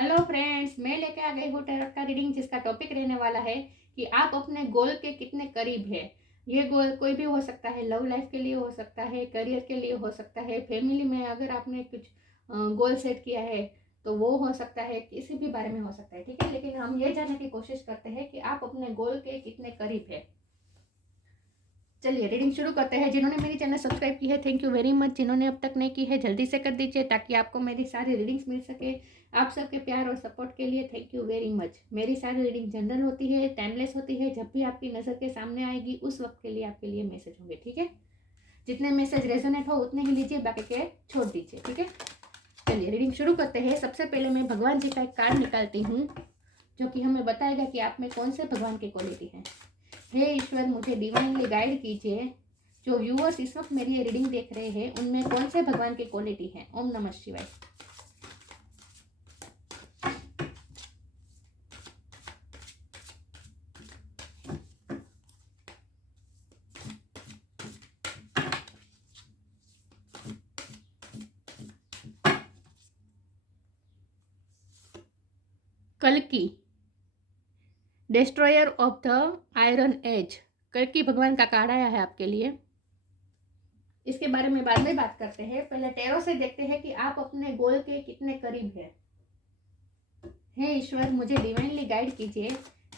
Hello friends, मैं लेके आ गई हूँ टैरोट का रीडिंग जिसका टॉपिक रहने वाला है कि आप अपने गोल के कितने करीब है। ये गोल कोई भी हो सकता है, लव लाइफ के लिए हो सकता है, करियर के लिए हो सकता है, फैमिली में अगर आपने कुछ गोल सेट किया है तो वो हो सकता है, किसी भी बारे में हो सकता है। ठीक है, लेकिन हम ये जानने की कोशिश करते हैं कि आप अपने गोल के कितने करीब है। चलिए रीडिंग शुरू करते हैं। जिन्होंने मेरी चैनल सब्सक्राइब की है थैंक यू वेरी मच। जिन्होंने अब तक नहीं की है जल्दी से कर दीजिए ताकि आपको मेरी सारी रीडिंग्स मिल सके। आप सबके प्यार और सपोर्ट के लिए थैंक यू वेरी मच। मेरी सारी रीडिंग जनरल होती है, टाइमलेस होती है। जब भी आपकी नज़र के सामने आएगी उस वक्त के लिए आपके लिए मैसेज होंगे। ठीक है, जितने मैसेज रेजोनेट हो उतने ही लीजिए, बाकी के छोड़ दीजिए। ठीक है, चलिए रीडिंग शुरू करते हैं। सबसे पहले मैं भगवान जी का एक कार्ड निकालती हूँ जो कि हमें बताएगा कि आप में कौन से भगवान की क्वालिटी है। हे ईश्वर, मुझे डिवाइनली गाइड कीजिए। जो व्यूअर्स इस वक्त मेरी ये रीडिंग देख रहे हैं उनमें कौन से भगवान की क्वालिटी है। ओम नमः शिवाय। कल्कि, destroyer of the iron age. कल्कि भगवान का कार्ड आया है आपके लिए। इसके बारे में बाद में बात करते हैं। पहले टैरो से देखते हैं कि आप अपने गोल के कितने करीब है। हे ईश्वर, मुझे डिवाइनली गाइड कीजिए।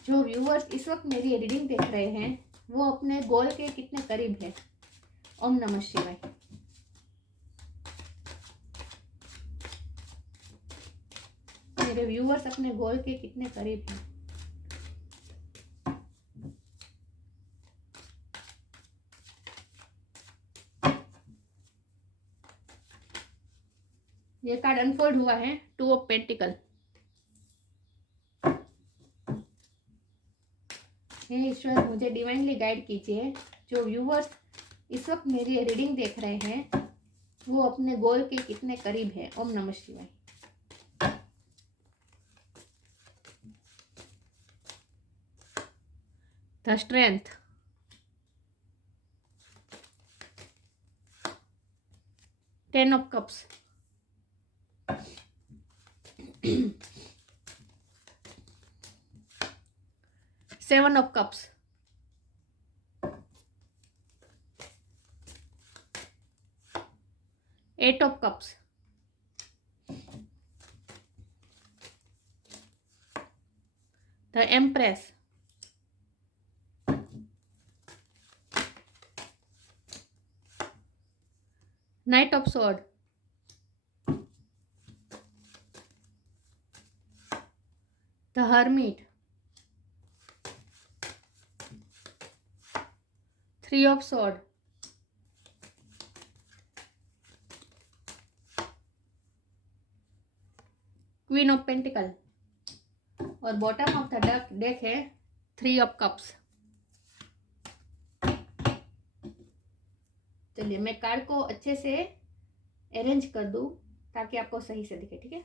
जो व्यूअर्स इस वक्त मेरी रीडिंग देख रहे हैं वो अपने गोल के कितने करीब है। ओम नमः शिवाय। मेरे व्यूअर्स अपने गोल के कितने करीब हैं। ये कार्ड अनफोल्ड हुआ है, 2 ऑफ पेंटिकल। हे ईश्वर, मुझे डिवाइनली गाइड कीजिए। जो व्यूअर्स इस वक्त मेरी रीडिंग देख रहे हैं वो अपने गोल के कितने करीब है। ओम नमः शिवाय। The strength, 10 of cups, 7 of cups, eight of cups, the empress, knight of sword, the hermit, 3 of sword, queen of pentacle और बॉटम ऑफ द डेक है 3 ऑफ कप्स। चलिए मैं कार्ड को अच्छे से अरेंज कर दूं ताकि आपको सही से दिखे। ठीक है,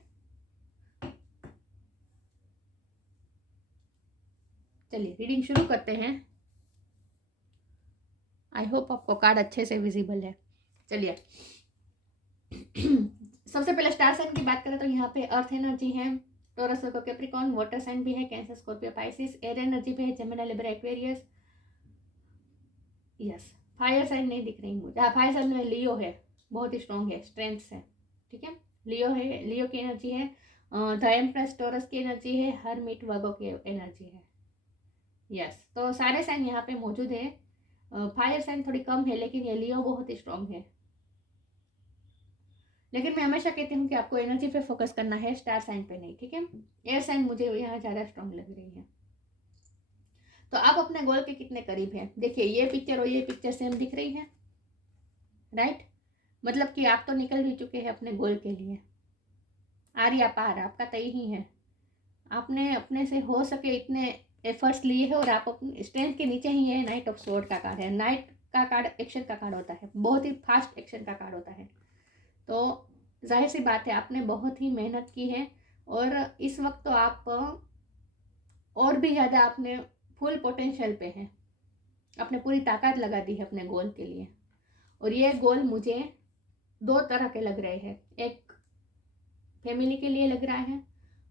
चलिए रीडिंग शुरू करते हैं। आई होप आपको कार्ड अच्छे से विजिबल है। चलिए सबसे पहले स्टार साइन की बात करें तो यहाँ पे अर्थ एनर्जी है, Taurus Virgo Capricorn, water sign भी है, Cancer Scorpio Pisces, air energy भी है, Gemini Libra Aquarius. Yes, fire sign नहीं दिख रही मुझे। हाँ, फायर साइन में लियो है, बहुत ही स्ट्रॉन्ग है, स्ट्रेंथ है। ठीक है, लियो है, लियो की एनर्जी है। द एम्प्रेस टॉरस की एनर्जी है, हर्मिट वर्गो की एनर्जी है। यस, तो सारे साइन यहाँ पे मौजूद है। फायर साइन थोड़ी कम है लेकिन ये लियो बहुत ही स्ट्रॉन्ग है। लेकिन मैं हमेशा कहती हूँ कि आपको एनर्जी पे फोकस करना है, स्टार साइन पे नहीं। ठीक है, एयर साइन मुझे यहाँ ज़्यादा स्ट्रॉन्ग लग रही है। तो आप अपने गोल के कितने करीब हैं। देखिए ये पिक्चर और ये पिक्चर सेम दिख रही है, राइट। मतलब कि आप तो निकल भी चुके हैं अपने गोल के लिए। आर या पार आपका तय ही है। आपने अपने से हो सके इतने एफर्ट्स लिए हैं और आप अपनी स्ट्रेंथ के नीचे ही है। नाइट ऑफ स्वॉर्ड का कार्ड है। नाइट का कार्ड एक्शन का कार्ड होता है, बहुत ही फास्ट एक्शन का कार्ड होता है। तो जाहिर सी बात है आपने बहुत ही मेहनत की है और इस वक्त तो आप और भी ज़्यादा आपने फुल पोटेंशियल पे हैं। आपने पूरी ताकत लगा दी है अपने गोल के लिए। और ये गोल मुझे 2 तरह के लग रहे हैं। एक फैमिली के लिए लग रहा है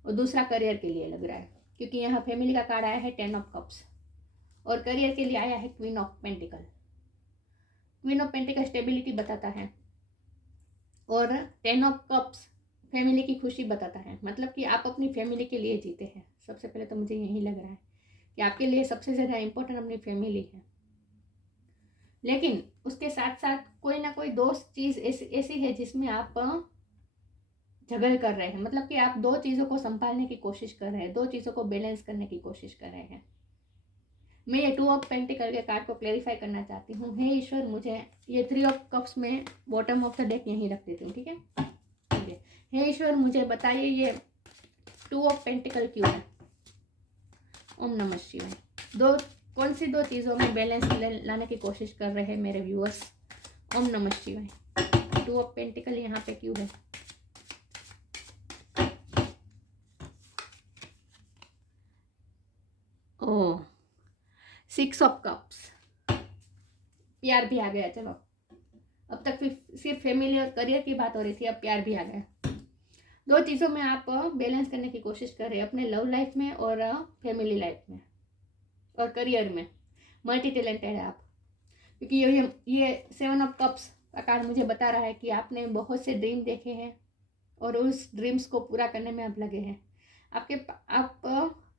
और दूसरा करियर के लिए लग रहा है, क्योंकि यहाँ फैमिली का कार्ड आया है 10 ऑफ कप्स और करियर के लिए आया है queen of pentacle. Queen of pentacle stability बताता है और 10 ऑफ कप्स फैमिली की खुशी बताता है। मतलब कि आप अपनी फैमिली के लिए जीते हैं। सबसे पहले तो मुझे यही लग रहा है कि आपके लिए सबसे ज़्यादा इम्पोर्टेंट अपनी फैमिली है, लेकिन उसके साथ साथ कोई ना कोई दोस्त चीज़ ऐसी है जिसमें आप झगड़ कर रहे हैं। मतलब कि आप दो चीज़ों को संभालने की कोशिश कर रहे हैं, दो चीज़ों को बैलेंस करने की कोशिश कर रहे हैं। मैं ये 2 ऑफ पेंटिकल के कार्ड को क्लेरिफाई करना चाहती हूँ। हे ईश्वर, मुझे ये 3 ऑफ कप्स में बॉटम ऑफ द डेक यहीं रख देती हूँ, ठीक है। हे ईश्वर, मुझे बताइए ये 2 ऑफ पेंटिकल क्यों है। ओम नमः शिवाय। कौन सी दो चीज़ों में बैलेंस लाने की कोशिश कर रहे हैं मेरे व्यूअर्स। ओम नमः शिवाय। 2 ऑफ पेंटिकल यहाँ पे क्यों है। ओह, 6 ऑफ कप्स। प्यार भी आ गया। चलो, अब तक सिर्फ फैमिली और करियर की बात हो रही थी, अब प्यार भी आ गया। दो चीज़ों में आप बैलेंस करने की कोशिश कर रहे हैं, अपने लव लाइफ में और फैमिली लाइफ में और करियर में। मल्टी टैलेंटेड है आप, क्योंकि ये 7 ऑफ कप्स का कार्ड मुझे बता रहा है कि आपने बहुत से ड्रीम देखे हैं और उस ड्रीम्स को पूरा करने में आप लगे हैं। आप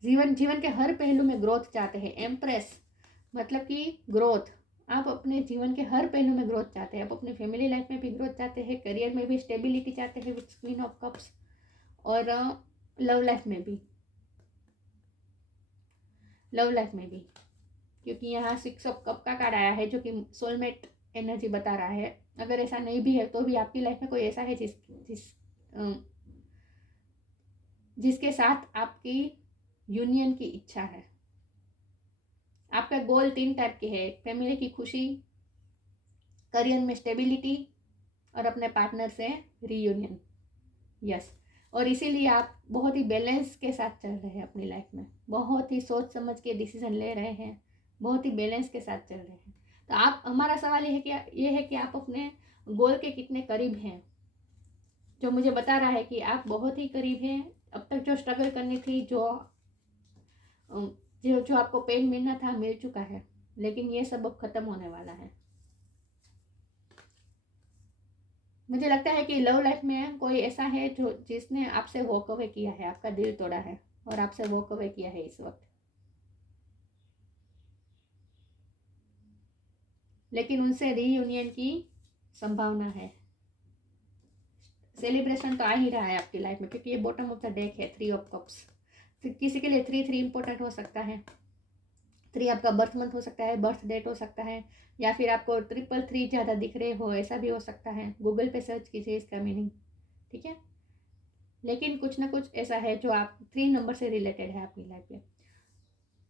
जीवन के हर पहलू में ग्रोथ चाहते हैं। एम्प्रेस मतलब कि ग्रोथ। आप अपने जीवन के हर पहलू में ग्रोथ चाहते हैं। आप अपनी फैमिली लाइफ में भी ग्रोथ चाहते हैं, करियर में भी स्टेबिलिटी चाहते हैं विद क्वीन ऑफ कप्स, और लव लाइफ में भी, क्योंकि यहाँ 6 ऑफ कप का कार्ड आया है जो कि सोलमेट एनर्जी बता रहा है। अगर ऐसा नहीं भी है तो भी आपकी लाइफ में कोई ऐसा है जिसके साथ आपकी यूनियन की इच्छा है। आपका गोल 3 टाइप के है, फैमिली की खुशी, करियर में स्टेबिलिटी और अपने पार्टनर से रीयूनियन। यस, और इसीलिए आप बहुत ही बैलेंस के साथ चल रहे हैं अपनी लाइफ में, बहुत ही सोच समझ के डिसीजन ले रहे हैं, बहुत ही बैलेंस के साथ चल रहे हैं। तो आप, हमारा सवाल ये है कि आप अपने गोल के कितने करीब हैं। जो मुझे बता रहा है कि आप बहुत ही करीब हैं। अब तक जो स्ट्रगल करनी थी, जो आपको पेन मिलना था, मिल चुका है, लेकिन ये सब अब खत्म होने वाला है। मुझे लगता है कि लव लाइफ में कोई ऐसा है जिसने आपसे वॉक अवे किया है, आपका दिल तोड़ा है और आपसे वॉक अवे किया है इस वक्त, लेकिन उनसे रीयूनियन की संभावना है। सेलिब्रेशन तो आ ही रहा है आपकी लाइफ में, क्योंकि ये बॉटम ऑफ द डेक है 3 ऑफ कप्स। किसी के लिए 3 इंपॉर्टेंट हो सकता है। 3 आपका बर्थ मंथ हो सकता है, बर्थ डेट हो सकता है, या फिर आपको 333 ज़्यादा दिख रहे हो, ऐसा भी हो सकता है। गूगल पे सर्च कीजिए इसका मीनिंग, ठीक है। लेकिन कुछ ना कुछ ऐसा है जो आप 3 नंबर से रिलेटेड है आपकी लाइफ में।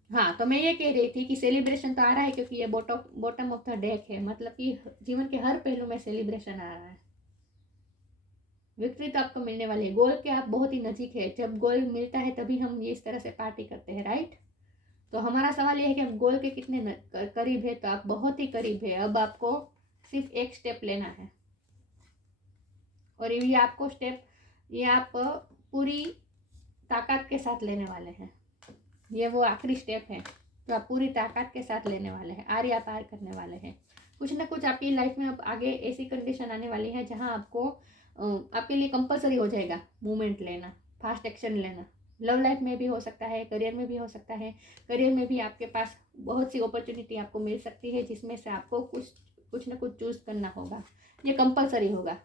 हाँ, तो मैं ये कह रही थी कि सेलिब्रेशन तो आ रहा है, क्योंकि ये बॉटम ऑफ द डेक है। मतलब कि जीवन के हर पहलू में सेलिब्रेशन आ रहा है। विक्ट्री तो आपको मिलने वाली है। गोल के आप बहुत ही नजीक है। जब गोल मिलता है तभी हम ये इस तरह से पार्टी करते हैं, राइट। तो हमारा सवाल ये है कि आप गोल के कितने करीब है। तो आप बहुत ही करीब है। अब आपको सिर्फ एक स्टेप लेना है, और ये आप पूरी ताकत के साथ लेने वाले हैं। ये वो आखिरी स्टेप है जो आप पूरी ताकत के साथ लेने वाले हैं, आर्या पार करने वाले हैं। कुछ ना कुछ आपकी लाइफ में अब आगे ऐसी कंडीशन आने वाली है जहां आपके लिए कंपलसरी हो जाएगा मूवमेंट लेना, फास्ट एक्शन लेना। लव लाइफ में भी हो सकता है, करियर में भी हो सकता है। करियर में भी आपके पास बहुत सी अपॉर्चुनिटी आपको मिल सकती है, जिसमें से आपको कुछ ना कुछ चूज़ करना होगा। ये कंपलसरी होगा।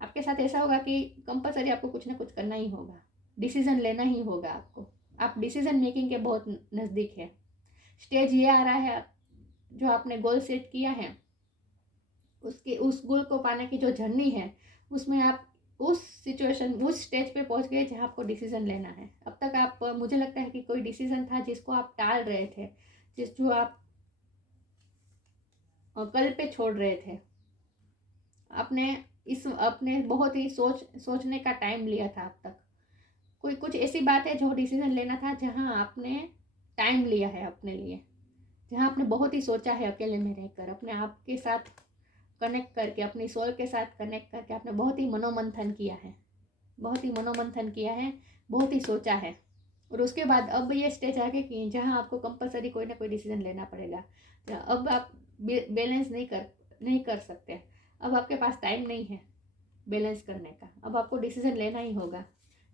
आपके साथ ऐसा होगा कि कंपलसरी आपको कुछ ना कुछ करना ही होगा, डिसीजन लेना ही होगा आपको। आप डिसीजन मेकिंग के बहुत नज़दीक है। स्टेज ये आ रहा है, जो आपने गोल सेट किया है उस गोल को पाने की जो जर्नी है, उसमें आप उस स्टेज पे पहुंच गए जहां आपको डिसीजन लेना है। अब तक मुझे लगता है कि कोई डिसीजन था जिसको आप टाल रहे थे, जो आप कल पे छोड़ रहे थे। अपने बहुत ही सोचने का टाइम लिया था। अब तक कुछ ऐसी बात है जो डिसीजन लेना था, जहां आपने टाइम लिया है अपने लिए, जहां आपने बहुत ही सोचा है अकेले में रहकर, अपने आप के साथ कनेक्ट करके, अपनी सोल के साथ कनेक्ट करके आपने बहुत ही मनोमंथन किया है। बहुत ही सोचा है, और उसके बाद अब ये स्टेज आ गई कि जहाँ आपको कंपलसरी कोई ना कोई डिसीजन लेना पड़ेगा। अब आप बैलेंस नहीं कर सकते। अब आपके पास टाइम नहीं है बैलेंस करने का, अब आपको डिसीजन लेना ही होगा।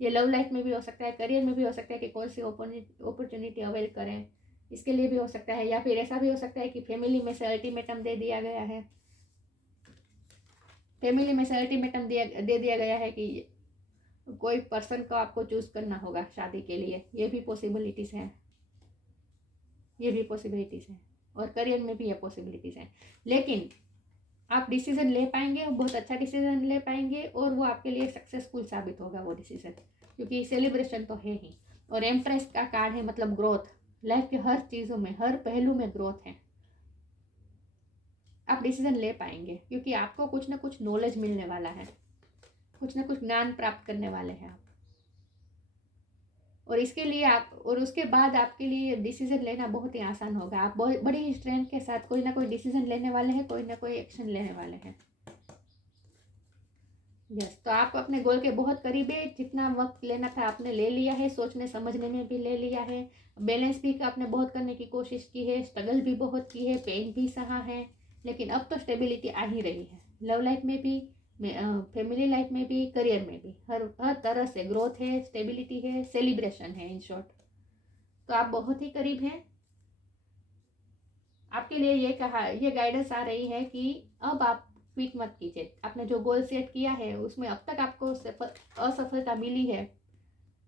ये लव लाइफ में भी हो सकता है, करियर में भी हो सकता है कि कौन सी अपॉर्चुनिटी अवेल करें, इसके लिए भी हो सकता है। या फिर ऐसा भी हो सकता है कि फैमिली में से अल्टीमेटम दे दिया गया है, फैमिली में से अल्टीमेटम दे दिया गया है कि कोई पर्सन को आपको चूज करना होगा शादी के लिए। ये भी पॉसिबिलिटीज हैं, ये भी पॉसिबिलिटीज हैं, और करियर में भी ये पॉसिबिलिटीज हैं। लेकिन आप डिसीजन ले पाएंगे, बहुत अच्छा डिसीजन ले पाएंगे, और वो आपके लिए सक्सेसफुल साबित होगा वो डिसीजन, क्योंकि सेलिब्रेशन तो है ही। और एम्प्रेस का कार्ड है, मतलब ग्रोथ। लाइफ के हर चीज़ों में, हर पहलू में ग्रोथ है। आप डिसीजन ले पाएंगे क्योंकि आपको कुछ ना कुछ नॉलेज मिलने वाला है, कुछ ना कुछ ज्ञान प्राप्त करने वाले हैं आप। और इसके लिए आप, और उसके बाद आपके लिए डिसीजन लेना बहुत ही आसान होगा। आप बहुत बड़ी स्ट्रेंथ के साथ कोई ना कोई डिसीजन लेने वाले हैं, कोई ना कोई एक्शन लेने वाले हैं। यस, तो आप अपने गोल के बहुत करीब है। जितना वक्त लेना था आपने ले लिया है, सोचने समझने में भी ले लिया है, बैलेंस भी आपने बहुत करने की कोशिश की है, स्ट्रगल भी बहुत की है, पेन भी सहा है, लेकिन अब तो स्टेबिलिटी आ ही रही है। लव लाइफ में भी, फैमिली लाइफ में भी, करियर में भी, हर तरह से ग्रोथ है, स्टेबिलिटी है, सेलिब्रेशन है, इन शॉर्ट। तो आप बहुत ही करीब हैं। आपके लिए ये गाइडेंस आ रही है कि अब आप क्विक मत कीजिए। आपने जो गोल सेट किया है उसमें अब तक आपको असफलता मिली है,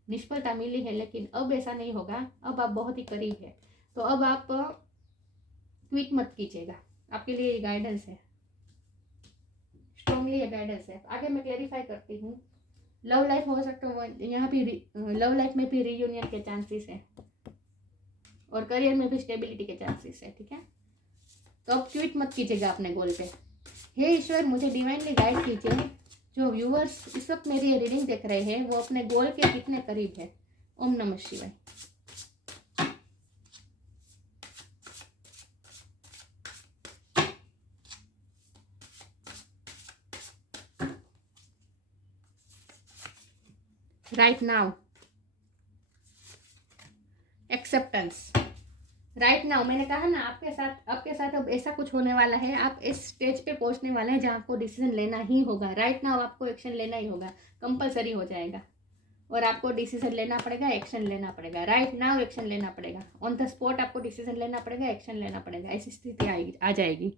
निष्फलता मिली है, लेकिन अब ऐसा नहीं होगा। अब आप बहुत ही करीब है, तो अब आप क्विक मत कीजिएगा। आपके लिए ये गाइडेंस है, स्ट्रॉन्गली ये गाइडेंस है। आगे मैं क्लेरिफाई करती हूँ। लव लाइफ हो सकता है, यहाँ भी लव लाइफ में भी रियूनियन के चांसेस हैं, और करियर में भी स्टेबिलिटी के चांसेस है। ठीक है, तो अब क्विट मत कीजिएगा अपने गोल पे। हे ईश्वर, मुझे डिवाइनली गाइड कीजिए। जो व्यूअर्स इस वक्त मेरी ये रीडिंग देख रहे हैं, वो अपने गोल के कितने करीब है। ओम नमः शिवाय। Right now acceptance. Right now, मैंने कहा ना आपके साथ अब ऐसा कुछ होने वाला है। आप इस स्टेज पे पहुंचने वाले हैं जहां आपको डिसीजन लेना ही होगा। राइट नाउ आपको एक्शन लेना ही होगा, कंपलसरी हो जाएगा, और आपको डिसीजन लेना पड़ेगा, एक्शन लेना पड़ेगा। राइट नाउ एक्शन लेना पड़ेगा, ऑन द स्पॉट आपको डिसीजन लेना पड़ेगा, एक्शन लेना पड़ेगा। ऐसी स्थिति आ जाएगी।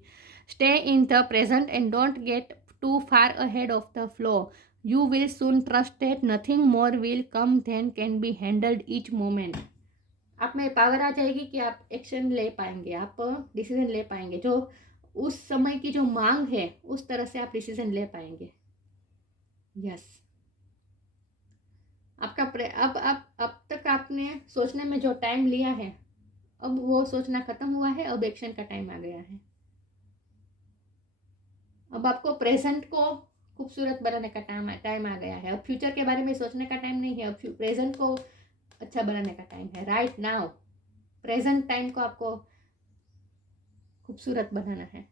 Stay in the present and don't get too far ahead of the flow. You will soon trust that nothing more will come than can be handled each moment. आप में पावर आ जाएगी कि आप एक्शन ले पाएंगे, आप डिसीजन ले पाएंगे। जो उस समय की जो मांग है उस तरह से आप डिसीजन ले पाएंगे। यस, आपका अब तक आपने सोचने में जो टाइम लिया है, अब वो सोचना खत्म हुआ है। अब एक्शन का टाइम आ गया है। अब आपको प्रेजेंट को खूबसूरत बनाने का टाइम आ गया है। अब फ्यूचर के बारे में सोचने का टाइम नहीं है, अब प्रेजेंट को अच्छा बनाने का टाइम है। राइट नाउ प्रेजेंट टाइम को आपको खूबसूरत बनाना है।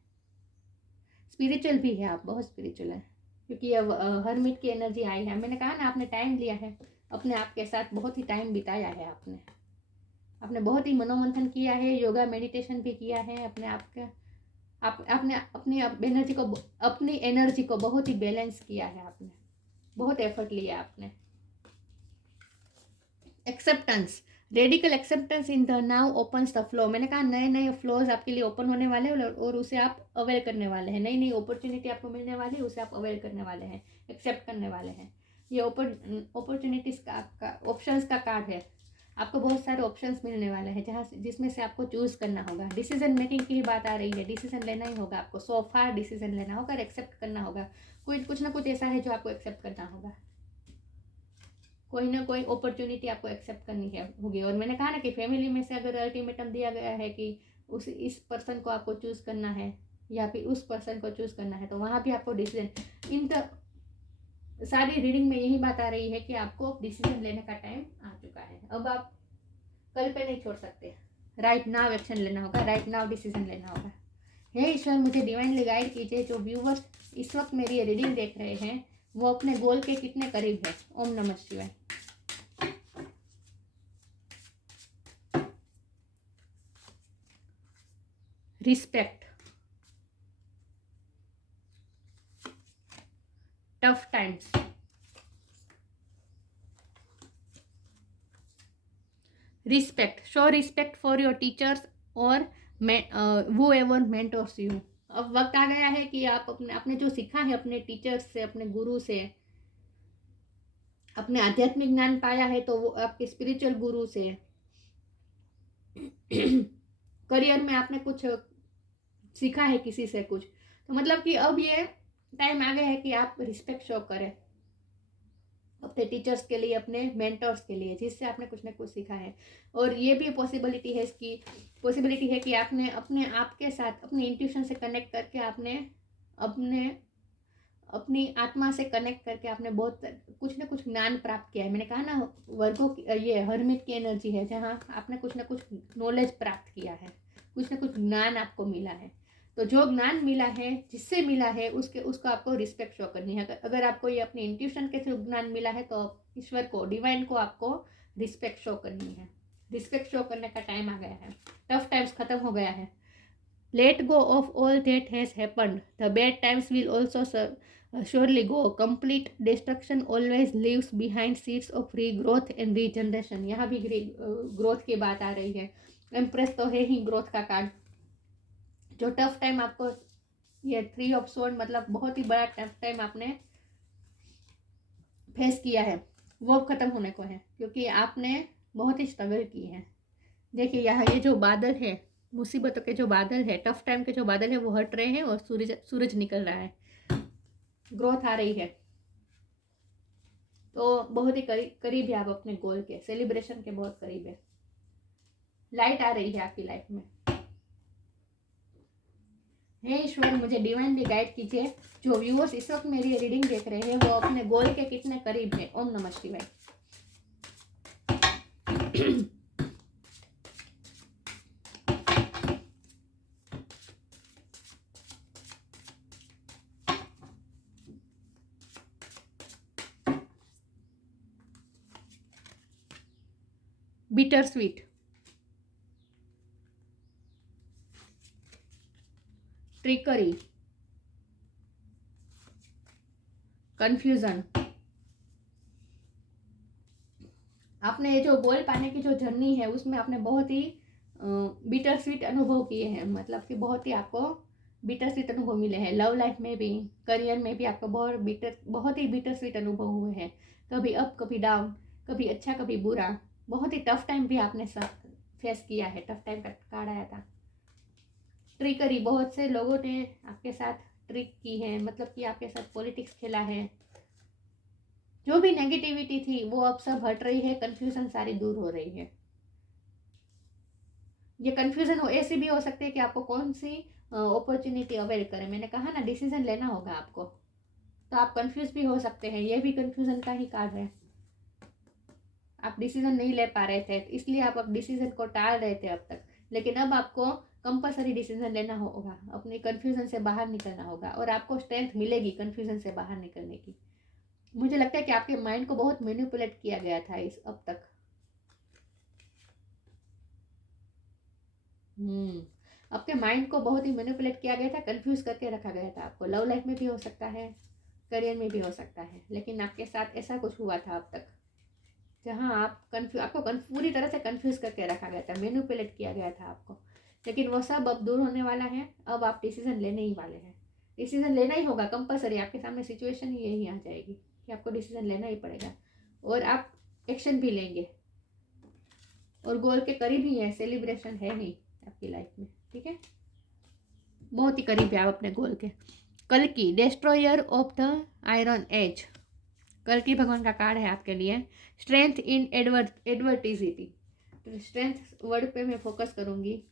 स्पिरिचुअल भी है, आप बहुत स्पिरिचुअल है, क्योंकि अब हरमिट की एनर्जी आई है। मैंने कहा ना, आपने टाइम लिया है अपने आप के साथ, बहुत ही टाइम बिताया है आपने बहुत ही मनोमंथन किया है, योगा मेडिटेशन भी किया है अपने आप के। आपने अपनी एनर्जी को बहुत ही बैलेंस किया है। आपने बहुत एफर्ट लिया आपने। Acceptance, radical acceptance in the now opens the flow. मैंने कहा नए नए फ्लोज आपके लिए ओपन होने वाले हैं, और उसे आप अवेल करने वाले हैं। नई नई अपॉर्चुनिटी आपको मिलने वाली है, उसे आप अवेल करने वाले हैं, एक्सेप्ट करने वाले हैं। ये अपॉर्चुनिटीज का ऑप्शंस का कार्ड है। आपको बहुत सारे ऑप्शंस मिलने वाले हैं जिसमें से आपको चूज करना होगा। डिसीजन मेकिंग की बात आ रही है, डिसीजन लेना ही होगा आपको। सो फार डिसीजन लेना होगा, एक्सेप्ट करना होगा। कुछ ना कुछ ऐसा है जो आपको एक्सेप्ट करना होगा। कोई ना कोई अपॉर्चुनिटी आपको एक्सेप्ट करनी है होगी। और मैंने कहा ना कि फैमिली में से अगर अल्टीमेटम दिया गया है कि इस पर्सन को आपको चूज करना है या फिर उस पर्सन को चूज करना है, तो वहाँ भी आपको डिसीजन, इन सारी रीडिंग में यही बात आ रही है कि आपको डिसीजन लेने का टाइम आ चुका है। अब आप कल पे नहीं छोड़ सकते। राइट नाउ एक्शन लेना होगा, राइट नाउ डिसीजन लेना होगा। हे ईश्वर, मुझे डिवाइनली गाइड कीजिए। जो व्यूवर्स इस वक्त मेरी ये रीडिंग देख रहे हैं, वो अपने गोल के कितने करीब है। ओम नमः शिवाय। Respect, tough times, respect, show respect for your teachers और वो एवर मेंटोर्स यू। अब वक्त आ गया है कि आप अपने आपने जो सीखा है अपने टीचर्स से, अपने गुरु से, अपने आध्यात्मिक ज्ञान पाया है तो वो आपके स्पिरिचुअल गुरु से, करियर में आपने कुछ सीखा है किसी से कुछ, तो मतलब कि अब ये टाइम आ गया है कि आप रिस्पेक्ट शो करें अपने टीचर्स के लिए, अपने मेंटर्स के लिए, जिससे आपने कुछ ना कुछ सीखा है। और ये भी पॉसिबिलिटी है, इसकी पॉसिबिलिटी है कि आपने अपने आप के साथ अपने इंट्यूशन से कनेक्ट करके आपने अपनी आत्मा से कनेक्ट करके आपने बहुत कुछ ना कुछ ज्ञान प्राप्त किया है। मैंने कहा ना, वर्गों की ये हर्मिट की एनर्जी है, जहाँ आपने कुछ ना कुछ नॉलेज प्राप्त किया है, कुछ ना कुछ ज्ञान आपको मिला है। तो जो ज्ञान मिला है, जिससे मिला है, उसको आपको रिस्पेक्ट शो करनी है। अगर आपको ये अपनी इंट्यूशन के थ्रू ज्ञान मिला है तो ईश्वर को, डिवाइन को आपको रिस्पेक्ट शो करनी है। रिस्पेक्ट शो करने का टाइम आ गया है, टफ टाइम्स खत्म हो गया है। Let go of all that has happened, the bad times will also surely go. Complete destruction always leaves behind seeds of regrowth and regeneration. यहाँ भी ग्रोथ की बात आ रही है। एम्प्रेस तो है ही ग्रोथ का कार्ड। जो टफ टाइम आपको, ये 3 ऑफ स्वॉर्ड मतलब बहुत ही बड़ा टफ टाइम आपने फेस किया है, वो खत्म होने को है, क्योंकि आपने बहुत ही स्ट्रगल की है। देखिए यहाँ ये जो बादल है, मुसीबतों के जो बादल है, टफ टाइम के जो बादल है, वो हट रहे हैं और सूरज निकल रहा है, ग्रोथ आ रही है। तो बहुत ही करीब है आप अपने गोल के, सेलिब्रेशन के बहुत करीब है। लाइट आ रही है आपकी लाइफ में। हे ईश्वर, मुझे डिवाइनली गाइड कीजिए। जो व्यूअर्स इस वक्त मेरी रीडिंग देख रहे हैं वो अपने गोल के कितने करीब है। ओम नमः शिवाय। Bitter sweet, trickery, confusion. आपने ये जो गोल पाने की जो जर्नी है उसमें आपने बहुत ही बिटर स्वीट अनुभव किए हैं, मतलब कि बहुत ही आपको बिटर स्वीट अनुभव मिले हैं। लव लाइफ में भी, करियर में भी आपको बहुत ही बिटर स्वीट अनुभव हुए हैं। कभी अप कभी डाउन, कभी अच्छा कभी बुरा, बहुत ही टफ टाइम भी आपने फेस किया है। टफ टाइम का कार्ड आया था। ट्रिकरी, बहुत से लोगों ने आपके साथ ट्रिक की है, मतलब कि आपके साथ पॉलिटिक्स खेला है। जो भी नेगेटिविटी थी वो अब सब हट रही है, कंफ्यूजन सारी दूर हो रही है। ये कंफ्यूजन ऐसे भी हो सकते हैं कि आपको कौन सी अपॉर्चुनिटी अवेल करें। मैंने कहा ना, डिसीजन लेना होगा आपको, तो आप कंफ्यूज भी हो सकते हैं। ये भी कंफ्यूजन का ही कार्ड है। आप डिसीजन नहीं ले पा रहे थे, इसलिए आप अब डिसीजन को टाल रहे थे अब तक, लेकिन अब आपको कंपलसरी डिसीजन लेना होगा, अपने कंफ्यूजन से बाहर निकलना होगा, और आपको स्ट्रेंथ मिलेगी कंफ्यूजन से बाहर निकलने की। मुझे लगता है कि आपके माइंड को बहुत मैनिपुलेट किया गया था इस अब तक। आपके माइंड को बहुत ही मैनिपुलेट किया गया था, कंफ्यूज करके रखा गया था आपको। लव लाइफ में भी हो सकता है, करियर में भी हो सकता है, लेकिन आपके साथ ऐसा कुछ हुआ था अब तक, जहाँ आपको पूरी तरह से कंफ्यूज करके रखा गया था, मैनिपुलेट किया गया था आपको। लेकिन वो सब अब दूर होने वाला है। अब आप डिसीजन लेने ही वाले हैं। डिसीजन लेना ही होगा कंपलसरी। आपके सामने सिचुएशन ही यही आ जाएगी कि आपको डिसीजन लेना ही पड़ेगा, और आप एक्शन भी लेंगे, और गोल के करीब ही है। सेलिब्रेशन है नहीं आपकी लाइफ में, ठीक है, बहुत ही करीब है आप अपने गोल के। कल की, destroyer of the iron age, कल की भगवान का कार्ड है आपके लिए। स्ट्रेंथ इन एडवर्टिजिटी, तो स्ट्रेंथ वर्ड पे मैं फोकस करूंगी।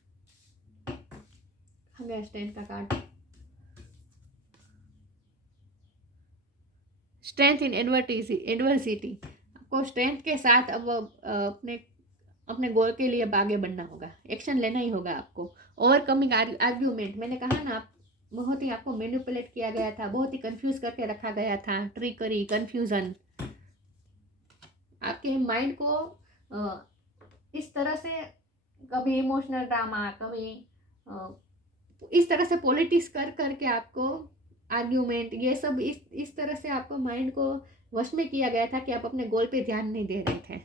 हमें स्ट्रेंथ का कार्ड, स्ट्रेंथ इन एडवर्सिटी। आपको स्ट्रेंथ के साथ अब अपने गोल के लिए आगे बढ़ना होगा, एक्शन लेना ही होगा आपको। और कमिंग आर्ग्यूमेंट, मैंने कहा ना, आप बहुत ही आपको मैनिपुलेट किया गया था, बहुत ही कंफ्यूज करके रखा गया था। ट्रिकरी, कंफ्यूजन, आपके माइंड को इस तरह से, कभी इमोशनल ड्रामा, कभी इस तरह से पॉलिटिक्स कर करके आपको आर्ग्यूमेंट ये सब इस तरह से आपको माइंड को वश में किया गया था कि आप अपने गोल पे ध्यान नहीं दे रहे थे।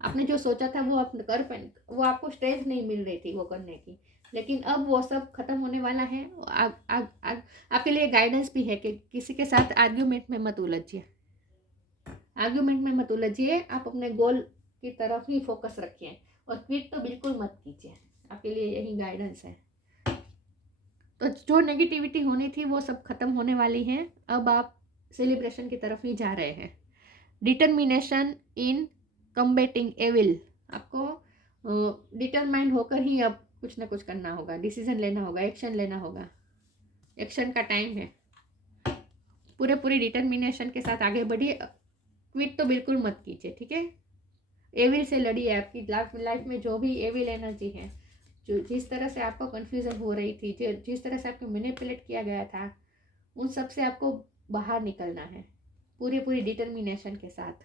आपने जो सोचा था वो आप कर पाए, वो आपको स्ट्रेंथ नहीं मिल रही थी वो करने की। लेकिन अब वो सब खत्म होने वाला है। आपके लिए गाइडेंस भी है कि किसी के साथ आर्ग्यूमेंट में मत उलझिए, आर्ग्यूमेंट में मत उलझिए। आप अपने गोल की तरफ ही फोकस रखिए और क्विट तो बिल्कुल मत कीजिए। आपके लिए यही गाइडेंस है। तो जो नेगेटिविटी होनी थी वो सब खत्म होने वाली है। अब आप सेलिब्रेशन की तरफ ही जा रहे हैं। डिटर्मिनेशन इन कम्बेटिंग एविल, आपको डिटरमाइंड होकर ही अब कुछ ना कुछ करना होगा, डिसीजन लेना होगा, एक्शन लेना होगा। एक्शन का टाइम है। पूरी डिटर्मिनेशन के साथ आगे बढ़िए। क्विट तो बिल्कुल मत कीजिए, ठीक है। एविल से लड़िए। आपकी लाइफ में जो भी एविल एनर्जी है, जो जिस तरह से आपको कन्फ्यूज़न हो रही थी, जिस तरह से आपको मैनिपुलेट किया गया था, उन सब से आपको बाहर निकलना है पूरी डिटर्मिनेशन के साथ।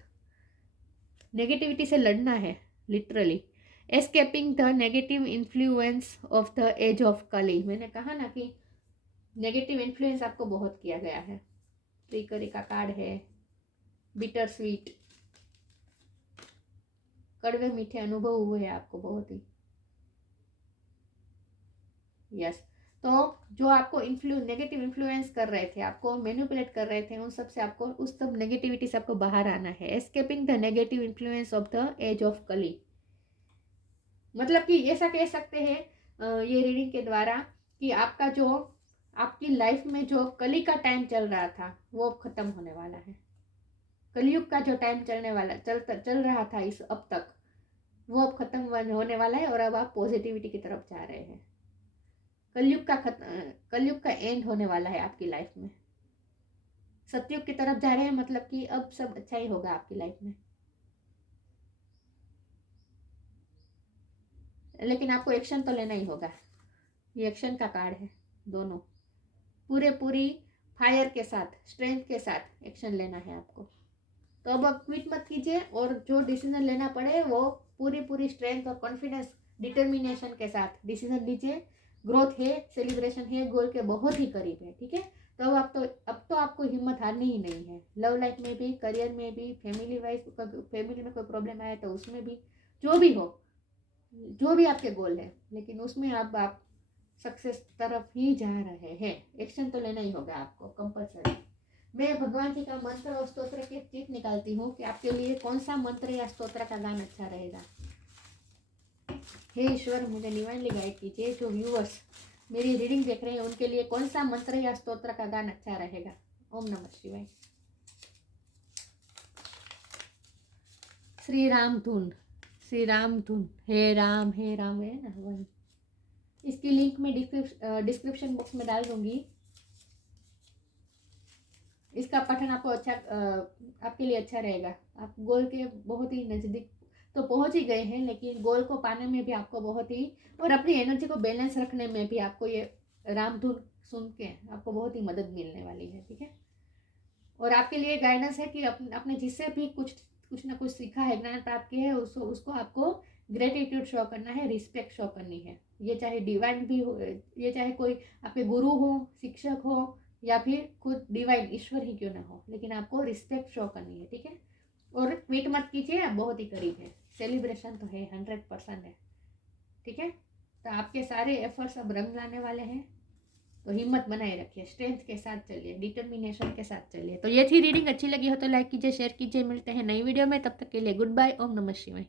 नेगेटिविटी से लड़ना है literally. Escaping the negative influence of the age of Kali. मैंने कहा ना कि नेगेटिव इन्फ्लुएंस आपको बहुत किया गया है। ट्रिकरी का कार्ड है, बिटर स्वीट, कड़वे मीठे अनुभव हुए हैं आपको बहुत ही। यस तो जो आपको नेगेटिव इन्फ्लुएंस कर रहे थे, आपको मैनिपुलेट कर रहे थे, उन सब से आपको, उस सब नेगेटिविटी से आपको बाहर आना है। Escaping the negative influence of the age of Kali, मतलब कि ऐसा कह सकते हैं ये रीडिंग के द्वारा कि आपका जो आपकी लाइफ में जो कली का टाइम चल रहा था वो अब खत्म होने वाला है। कलयुग का जो टाइम चल रहा था इस अब तक, वो अब खत्म होने वाला है और अब आप पॉजिटिविटी की तरफ जा रहे हैं। कलयुग का एंड होने वाला है आपकी लाइफ में। सतयुग की तरफ जा रहे हैं, मतलब कि अब सब अच्छा ही होगा आपकी लाइफ में। लेकिन आपको एक्शन तो लेना ही होगा। ये एक्शन का कार्ड है। दोनों पूरी फायर के साथ, स्ट्रेंथ के साथ एक्शन लेना है आपको। तो अब आप क्विट मत कीजिए और जो डिसीजन लेना पड़े वो पूरी स्ट्रेंथ और कॉन्फिडेंस, डिटर्मिनेशन के साथ डिसीजन लीजिए। ग्रोथ है, सेलिब्रेशन है, गोल के बहुत ही करीब है, ठीक है। तो अब तो आपको हिम्मत हारनी ही नहीं है। लव लाइफ में भी, करियर में भी, फैमिली में कोई प्रॉब्लम आए तो उसमें भी, जो भी हो, जो भी आपके गोल है, लेकिन उसमें आप सक्सेस तरफ ही जा रहे हैं। एक्शन तो लेना ही होगा आपको कंपल्सरी। मैं भगवान जी का मंत्र और स्तोत्र की चिट निकालती हूँ कि आपके लिए कौन सा मंत्र या स्तोत्र का गान अच्छा रहेगा। हे ईश्वर, मुझे डिवाइनली गाइड कीजिए। जो व्यूअर्स मेरी रीडिंग देख रहे हैं उनके लिए कौन सा मंत्र या स्तोत्र का गान अच्छा रहेगा। ओम नमः शिवाय। श्री राम धुन, श्री राम धुन, हे राम है ना वही। इसकी लिंक मैं डिस्क्रिप्शन बॉक्स में डाल दूंगी। इसका पठन आपको आपके लिए अच्छा रहेगा। आप गोल के बहुत ही नज़दीक तो पहुंच ही गए हैं, लेकिन गोल को पाने में भी आपको बहुत ही, और अपनी एनर्जी को बैलेंस रखने में भी आपको ये रामधुन सुन के आपको बहुत ही मदद मिलने वाली है, ठीक है। और आपके लिए गाइडेंस है कि अपने जिससे भी कुछ ना कुछ सीखा है, ज्ञान प्राप्त किया है, उसको आपको ग्रेटिट्यूड शो करना है, रिस्पेक्ट शो करनी है। ये चाहे डिवाइन भी हो, ये चाहे कोई आपके गुरु हो, शिक्षक हो, या फिर खुद डिवाइन ईश्वर ही क्यों ना हो, लेकिन आपको रिस्पेक्ट शो करनी है, ठीक है। और ट्वीट मत कीजिए, आप बहुत ही करीब है। सेलिब्रेशन तो है, 100% है, ठीक है। तो आपके सारे एफर्ट्स अब रंग लाने वाले हैं। तो हिम्मत बनाए रखिए, स्ट्रेंथ के साथ चलिए, डिटर्मिनेशन के साथ चलिए। तो ये थी रीडिंग। अच्छी लगी हो तो लाइक कीजिए, शेयर कीजिए। मिलते हैं नई वीडियो में, तब तक के लिए गुड बाय। ओम नमः शिवाय।